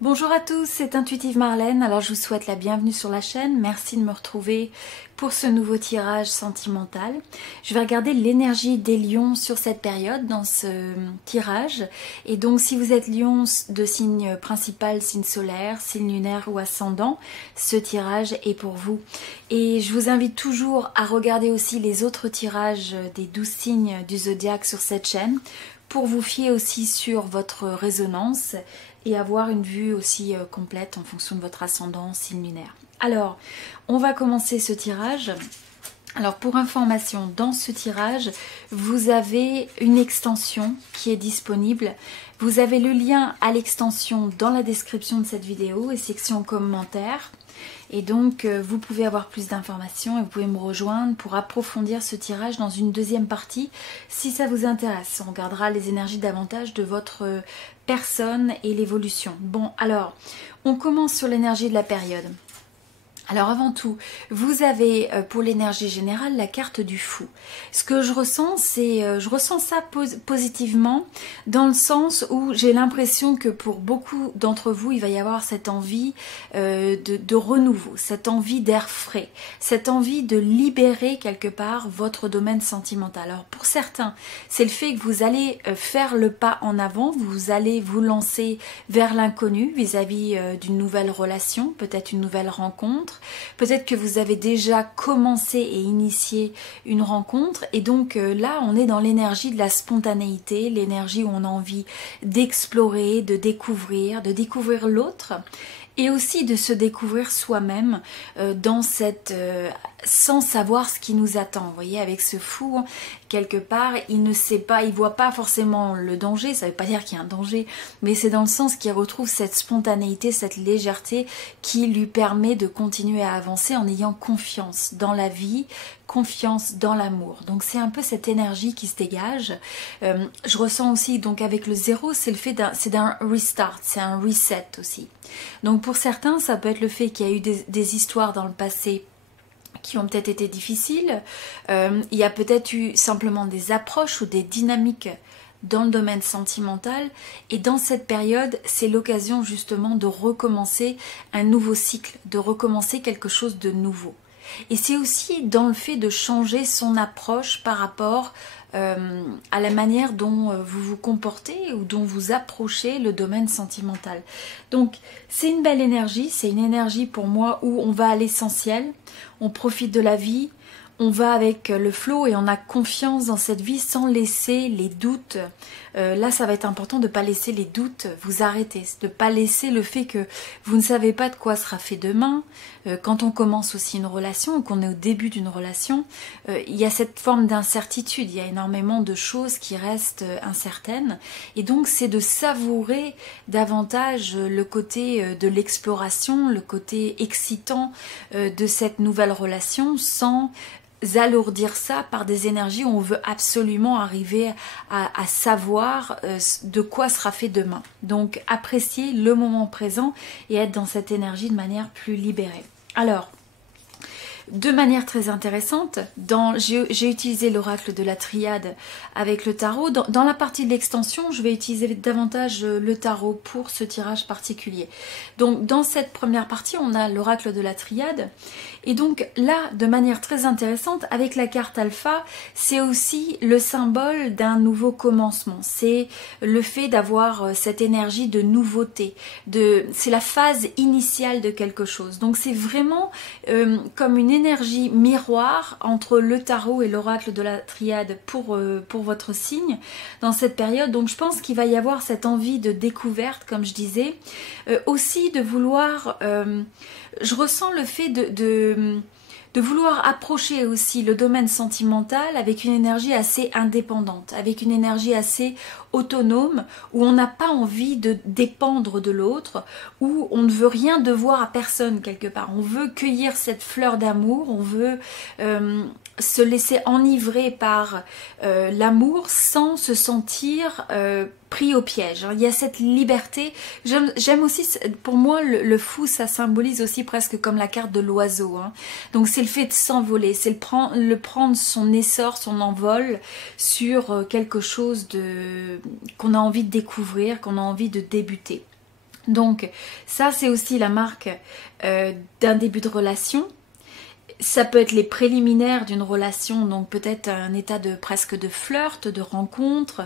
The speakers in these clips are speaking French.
Bonjour à tous, c'est Intuitive Marlène. Alors je vous souhaite la bienvenue sur la chaîne. Merci de me retrouver pour ce nouveau tirage sentimental. Je vais regarder l'énergie des lions sur cette période dans ce tirage. Et donc si vous êtes lion de signe principal, signe solaire, signe lunaire ou ascendant, ce tirage est pour vous. Et je vous invite toujours à regarder aussi les autres tirages des 12 signes du zodiaque sur cette chaîne pour vous fier aussi sur votre résonance et avoir une vue aussi complète en fonction de votre ascendant, signe lunaire. Alors, on va commencer ce tirage. Alors, pour information, dans ce tirage, vous avez une extension qui est disponible. Vous avez le lien à l'extension dans la description de cette vidéo et section commentaires. Et donc, vous pouvez avoir plus d'informations et vous pouvez me rejoindre pour approfondir ce tirage dans une deuxième partie si ça vous intéresse. On regardera les énergies davantage de votre personne et l'évolution. Bon, alors, on commence sur l'énergie de la période. Alors avant tout, vous avez pour l'énergie générale la carte du fou. Ce que je ressens, je ressens ça positivement dans le sens où j'ai l'impression que pour beaucoup d'entre vous, il va y avoir cette envie de renouveau, cette envie d'air frais, cette envie de libérer quelque part votre domaine sentimental. Alors pour certains, c'est le fait que vous allez faire le pas en avant, vous allez vous lancer vers l'inconnu vis-à-vis d'une nouvelle relation, peut-être une nouvelle rencontre. Peut-être que vous avez déjà commencé et initié une rencontre et donc là on est dans l'énergie de la spontanéité, l'énergie où on a envie d'explorer, de découvrir l'autre et aussi de se découvrir soi-même dans cette sans savoir ce qui nous attend. Vous voyez, avec ce fou, quelque part, il ne sait pas, il voit pas forcément le danger, ça veut pas dire qu'il y a un danger, mais c'est dans le sens qu'il retrouve cette spontanéité, cette légèreté qui lui permet de continuer à avancer en ayant confiance dans la vie, confiance dans l'amour. Donc c'est un peu cette énergie qui se dégage. Je ressens aussi, donc avec le 0, c'est le fait d'un restart, c'est un reset aussi. Donc pour certains, ça peut être le fait qu'il y a eu des histoires dans le passé qui ont peut-être été difficiles. Il y a peut-être eu simplement des approches ou des dynamiques dans le domaine sentimental. Et dans cette période, c'est l'occasion justement de recommencer un nouveau cycle, de recommencer quelque chose de nouveau. Et c'est aussi dans le fait de changer son approche par rapport à la manière dont vous vous comportez ou dont vous approchez le domaine sentimental. Donc c'est une belle énergie, c'est une énergie pour moi où on va à l'essentiel, on profite de la vie, on va avec le flow et on a confiance dans cette vie sans laisser les doutes. Là, ça va être important de ne pas laisser les doutes vous arrêter, de ne pas laisser le fait que vous ne savez pas de quoi sera fait demain. Quand on commence aussi une relation ou qu'on est au début d'une relation, il y a cette forme d'incertitude, il y a énormément de choses qui restent incertaines. Et donc, c'est de savourer davantage le côté de l'exploration, le côté excitant de cette nouvelle relation sans alourdir ça par des énergies où on veut absolument arriver à savoir de quoi sera fait demain. Donc apprécier le moment présent et être dans cette énergie de manière plus libérée. Alors, de manière très intéressante, j'ai utilisé l'oracle de la triade avec le tarot. Dans la partie de l'extension, je vais utiliser davantage le tarot pour ce tirage particulier. Donc dans cette première partie, on a l'oracle de la triade. Et donc là, de manière très intéressante, avec la carte alpha, c'est aussi le symbole d'un nouveau commencement. C'est le fait d'avoir cette énergie de nouveauté. C'est la phase initiale de quelque chose. Donc c'est vraiment comme une énergie miroir entre le tarot et l'oracle de la triade pour votre signe dans cette période. Donc je pense qu'il va y avoir cette envie de découverte, comme je disais. Aussi de vouloir... je ressens le fait de vouloir approcher aussi le domaine sentimental avec une énergie assez indépendante, avec une énergie assez autonome, où on n'a pas envie de dépendre de l'autre, où on ne veut rien devoir à personne quelque part. On veut cueillir cette fleur d'amour, on veut se laisser enivrer par l'amour sans se sentir pris au piège. Il y a cette liberté. J'aime aussi, pour moi, le fou, ça symbolise aussi presque comme la carte de l'oiseau. Hein. Donc c'est le fait de s'envoler, c'est le prendre son essor, son envol sur quelque chose qu'on a envie de découvrir, qu'on a envie de débuter. Donc ça, c'est aussi la marque d'un début de relation. Ça peut être les préliminaires d'une relation, donc peut-être un état de presque de flirt, de rencontre.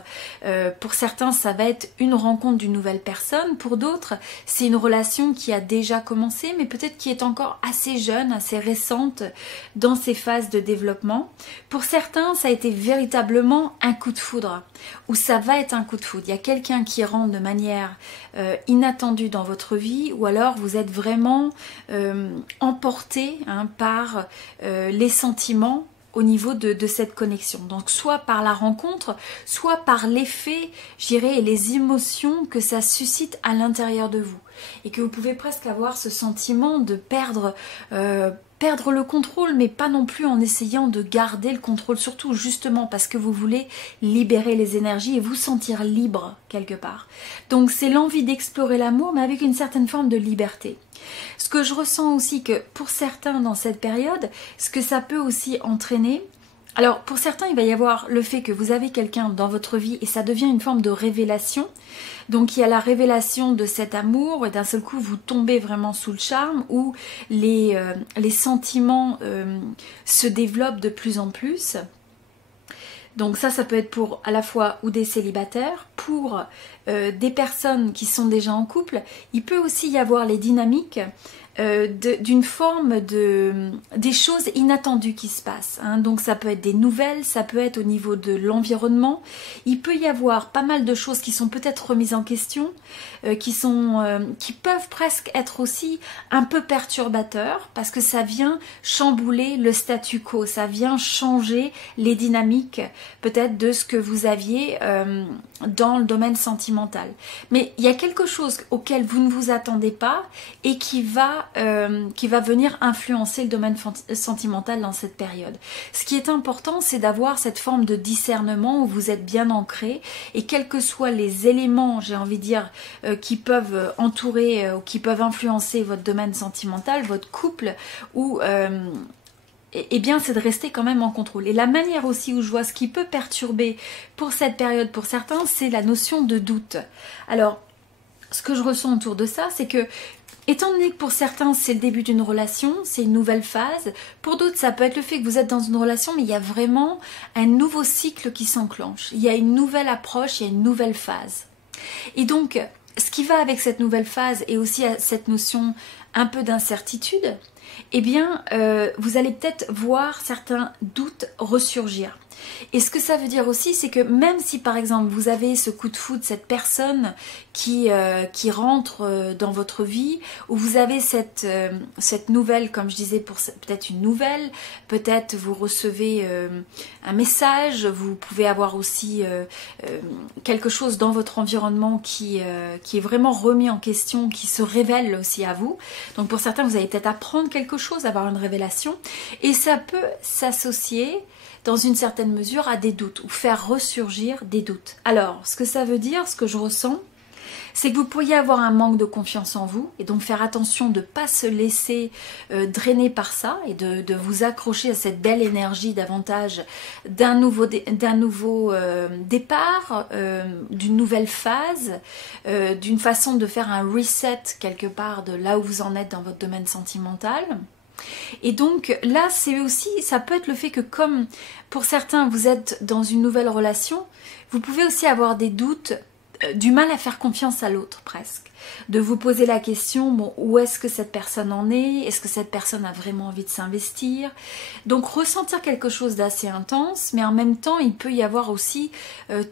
Pour certains, ça va être une rencontre d'une nouvelle personne. Pour d'autres, c'est une relation qui a déjà commencé, mais peut-être qui est encore assez jeune, assez récente dans ses phases de développement. Pour certains, ça a été véritablement un coup de foudre, ou ça va être un coup de foudre. Il y a quelqu'un qui rentre de manière inattendue dans votre vie, ou alors vous êtes vraiment emporté par les sentiments au niveau de cette connexion. Donc soit par la rencontre, soit par l'effet, je dirais, et les émotions que ça suscite à l'intérieur de vous. Et que vous pouvez presque avoir ce sentiment de perdre le contrôle, mais pas non plus en essayant de garder le contrôle, surtout justement parce que vous voulez libérer les énergies et vous sentir libre quelque part. Donc c'est l'envie d'explorer l'amour, mais avec une certaine forme de liberté. Ce que je ressens aussi que pour certains dans cette période, ce que ça peut aussi entraîner, alors pour certains il va y avoir le fait que vous avez quelqu'un dans votre vie et ça devient une forme de révélation. Donc il y a la révélation de cet amour et d'un seul coup vous tombez vraiment sous le charme où les sentiments se développent de plus en plus. Donc ça peut être pour à la fois ou des célibataires, pour des personnes qui sont déjà en couple. Il peut aussi y avoir les dynamiques d'une forme des choses inattendues qui se passent. Hein. Donc ça peut être des nouvelles, ça peut être au niveau de l'environnement. Il peut y avoir pas mal de choses qui sont peut-être remises en question, qui peuvent presque être aussi un peu perturbateurs parce que ça vient chambouler le statu quo, ça vient changer les dynamiques peut-être de ce que vous aviez dans le domaine sentimental. Mais il y a quelque chose auquel vous ne vous attendez pas et qui va venir influencer le domaine sentimental dans cette période. Ce qui est important, c'est d'avoir cette forme de discernement où vous êtes bien ancré et quels que soient les éléments, j'ai envie de dire, qui peuvent entourer ou qui peuvent influencer votre domaine sentimental, votre couple, ou eh bien c'est de rester quand même en contrôle. Et la manière aussi où je vois ce qui peut perturber pour cette période, pour certains, c'est la notion de doute. Alors, ce que je ressens autour de ça, c'est que étant donné que pour certains c'est le début d'une relation, c'est une nouvelle phase, pour d'autres ça peut être le fait que vous êtes dans une relation mais il y a vraiment un nouveau cycle qui s'enclenche, il y a une nouvelle approche, il y a une nouvelle phase. Et donc ce qui va avec cette nouvelle phase et aussi à cette notion un peu d'incertitude, eh bien vous allez peut-être voir certains doutes ressurgir. Et ce que ça veut dire aussi, c'est que même si par exemple vous avez ce coup de foudre, cette personne qui rentre dans votre vie, ou vous avez cette nouvelle, comme je disais, pour peut-être une nouvelle, peut-être vous recevez un message, vous pouvez avoir aussi quelque chose dans votre environnement qui est vraiment remis en question, qui se révèle aussi à vous. Donc pour certains, vous allez peut-être apprendre quelque chose, avoir une révélation, et ça peut s'associer dans une certaine mesure à des doutes ou faire ressurgir des doutes. Alors, ce que ça veut dire, ce que je ressens, c'est que vous pourriez avoir un manque de confiance en vous et donc faire attention de ne pas se laisser drainer par ça et de vous accrocher à cette belle énergie davantage d'un nouveau départ, d'une nouvelle phase, d'une façon de faire un reset quelque part de là où vous en êtes dans votre domaine sentimental. Et donc là c'est aussi, ça peut être le fait que comme pour certains vous êtes dans une nouvelle relation, vous pouvez aussi avoir des doutes, du mal à faire confiance à l'autre presque, de vous poser la question, bon, où est-ce que cette personne en est que cette personne a vraiment envie de s'investir, donc ressentir quelque chose d'assez intense, mais en même temps il peut y avoir aussi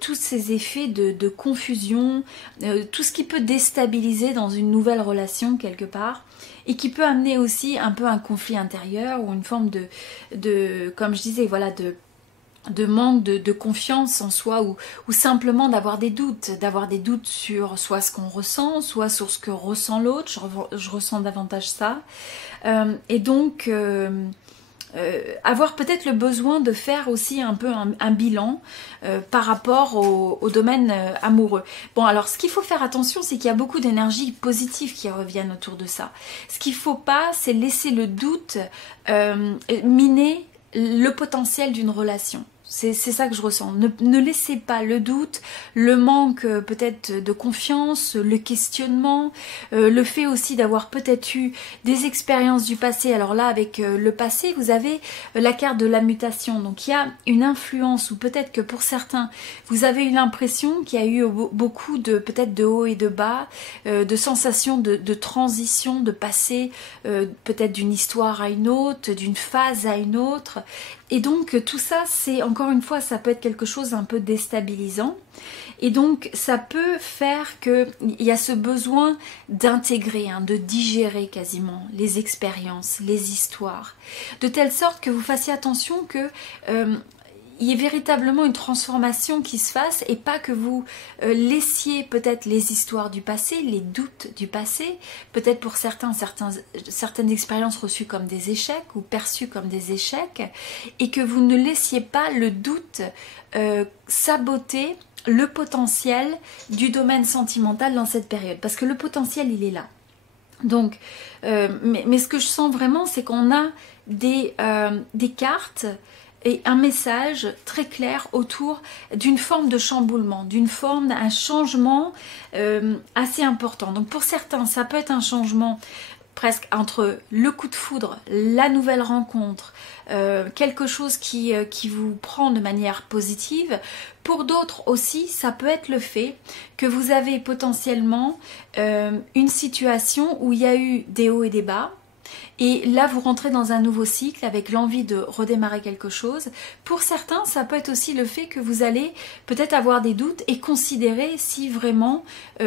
tous ces effets de confusion, tout ce qui peut déstabiliser dans une nouvelle relation quelque part, et qui peut amener aussi un peu un conflit intérieur ou une forme de comme je disais, voilà, de manque de confiance en soi ou simplement d'avoir des doutes sur soit ce qu'on ressent, soit sur ce que ressent l'autre. Je ressens davantage ça. Et donc avoir peut-être le besoin de faire aussi un peu un bilan par rapport au domaine amoureux. Bon, alors ce qu'il faut faire attention, c'est qu'il y a beaucoup d'énergie positive qui reviennent autour de ça. Ce qu'il ne faut pas, c'est laisser le doute miner le potentiel d'une relation. C'est ça que je ressens. Ne laissez pas le doute, le manque peut-être de confiance, le questionnement, le fait aussi d'avoir peut-être eu des expériences du passé. Alors là, avec le passé, vous avez la carte de la mutation. Donc il y a une influence, ou peut-être que pour certains, vous avez eu l'impression qu'il y a eu beaucoup de peut-être de hauts et de bas, de sensations de transition, de passer peut-être d'une histoire à une autre, d'une phase à une autre. Et donc tout ça, c'est encore une fois, ça peut être quelque chose un peu déstabilisant. Et donc ça peut faire qu'il y a ce besoin d'intégrer, de digérer quasiment les expériences, les histoires. De telle sorte que vous fassiez attention que il y ait véritablement une transformation qui se fasse et pas que vous laissiez peut-être les histoires du passé, les doutes du passé, peut-être pour certaines expériences reçues comme des échecs ou perçues comme des échecs, et que vous ne laissiez pas le doute saboter le potentiel du domaine sentimental dans cette période, parce que le potentiel il est là. Donc, mais ce que je sens vraiment, c'est qu'on a des cartes et un message très clair autour d'une forme de chamboulement, d'un changement assez important. Donc pour certains, ça peut être un changement presque entre le coup de foudre, la nouvelle rencontre, quelque chose qui vous prend de manière positive. Pour d'autres aussi, ça peut être le fait que vous avez potentiellement une situation où il y a eu des hauts et des bas. Et là, vous rentrez dans un nouveau cycle avec l'envie de redémarrer quelque chose. Pour certains, ça peut être aussi le fait que vous allez peut-être avoir des doutes et considérer si vraiment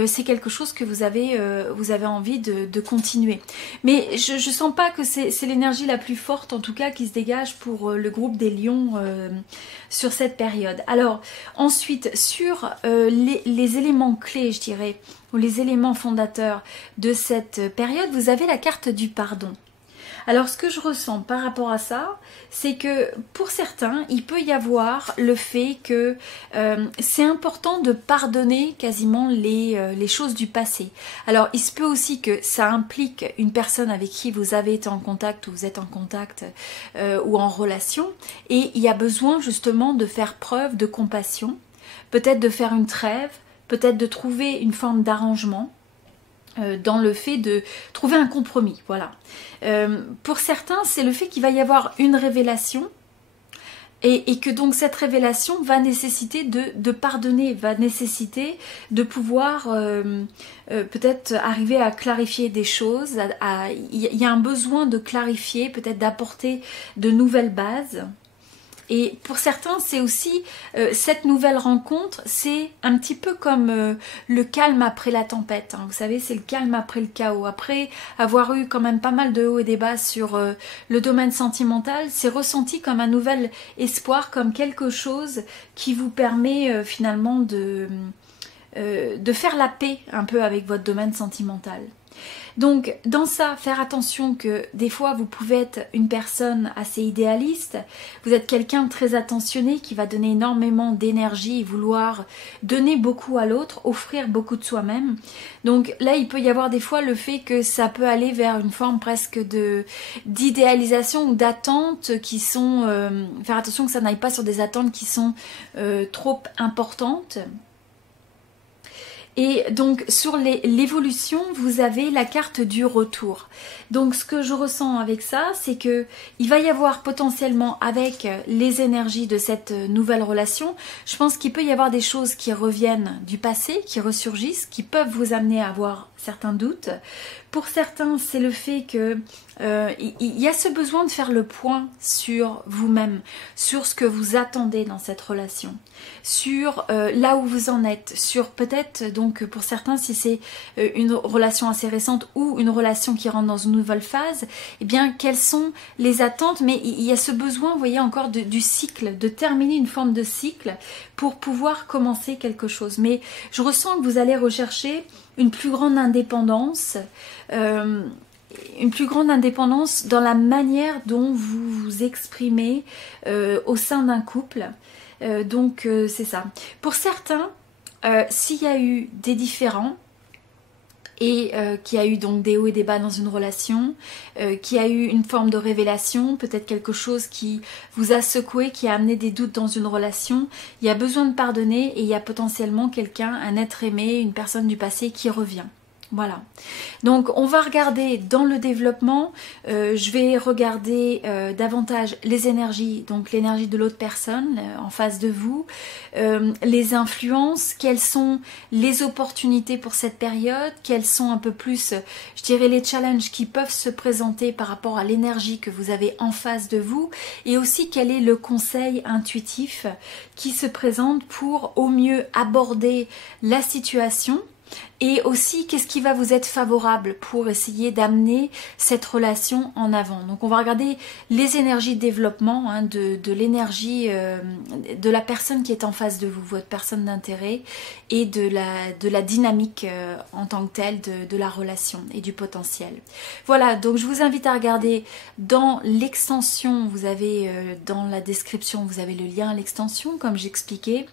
c'est quelque chose que vous avez envie de continuer. Mais je ne sens pas que c'est l'énergie la plus forte, en tout cas, qui se dégage pour le groupe des lions sur cette période. Alors, ensuite, sur les éléments clés, je dirais, ou les éléments fondateurs de cette période, vous avez la carte du pardon. Alors ce que je ressens par rapport à ça, c'est que pour certains, il peut y avoir le fait que c'est important de pardonner quasiment les choses du passé. Alors il se peut aussi que ça implique une personne avec qui vous avez été en contact ou vous êtes en contact ou en relation, et il y a besoin justement de faire preuve de compassion, peut-être de faire une trêve, peut-être de trouver une forme d'arrangement. Dans le fait de trouver un compromis, voilà. Pour certains, c'est le fait qu'il va y avoir une révélation et que donc cette révélation va nécessiter de pardonner, va nécessiter de pouvoir peut-être arriver à clarifier des choses. Il y a un besoin de clarifier, peut-être d'apporter de nouvelles bases. Et pour certains, c'est aussi cette nouvelle rencontre, c'est un petit peu comme le calme après la tempête. Vous savez, c'est le calme après le chaos. Après avoir eu quand même pas mal de hauts et des bas sur le domaine sentimental, c'est ressenti comme un nouvel espoir, comme quelque chose qui vous permet finalement de faire la paix un peu avec votre domaine sentimental. Donc dans ça, faire attention que des fois vous pouvez être une personne assez idéaliste, vous êtes quelqu'un de très attentionné qui va donner énormément d'énergie et vouloir donner beaucoup à l'autre, offrir beaucoup de soi-même. Donc là il peut y avoir des fois le fait que ça peut aller vers une forme presque d'idéalisation ou d'attentes qui sont... faire attention que ça n'aille pas sur des attentes qui sont trop importantes. Et donc sur l'évolution, vous avez la carte du retour. Donc ce que je ressens avec ça, c'est que il va y avoir potentiellement avec les énergies de cette nouvelle relation, je pense qu'il peut y avoir des choses qui reviennent du passé, qui ressurgissent, qui peuvent vous amener à avoir certains doutes. Pour certains, c'est le fait que il y a ce besoin de faire le point sur vous-même, sur ce que vous attendez dans cette relation, sur là où vous en êtes, sur peut-être, donc pour certains, si c'est une relation assez récente ou une relation qui rentre dans une nouvelle phase, eh bien, quelles sont les attentes, mais il y a ce besoin, vous voyez, encore du cycle, de terminer une forme de cycle pour pouvoir commencer quelque chose. Mais je ressens que vous allez rechercher une plus grande indépendance, une plus grande indépendance dans la manière dont vous vous exprimez au sein d'un couple. Donc c'est ça. Pour certains, s'il y a eu des différends, et qui a eu donc des hauts et des bas dans une relation, qui a eu une forme de révélation, peut-être quelque chose qui vous a secoué, qui a amené des doutes dans une relation, il y a besoin de pardonner et il y a potentiellement quelqu'un, un être aimé, une personne du passé qui revient. Voilà, donc on va regarder dans le développement, je vais regarder davantage les énergies, donc l'énergie de l'autre personne en face de vous, les influences, quelles sont les opportunités pour cette période, quels sont un peu plus, je dirais, les challenges qui peuvent se présenter par rapport à l'énergie que vous avez en face de vous, et aussi quel est le conseil intuitif qui se présente pour au mieux aborder la situation. Et aussi, qu'est-ce qui va vous être favorable pour essayer d'amener cette relation en avant. Donc on va regarder les énergies de développement, hein, de l'énergie de la personne qui est en face de vous, votre personne d'intérêt, et de la dynamique en tant que telle de la relation et du potentiel. Voilà, donc je vous invite à regarder dans l'extension, vous avez dans la description, vous avez le lien à l'extension comme j'expliquais,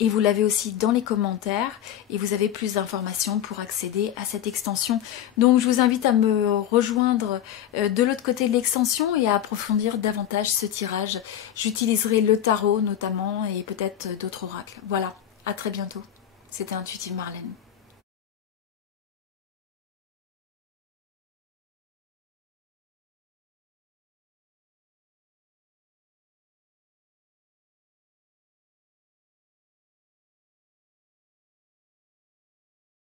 et vous l'avez aussi dans les commentaires, et vous avez plus d'informations pour accéder à cette extension. Donc je vous invite à me rejoindre de l'autre côté de l'extension et à approfondir davantage ce tirage. J'utiliserai le tarot notamment et peut-être d'autres oracles. Voilà, à très bientôt. C'était Intuitive Marlène.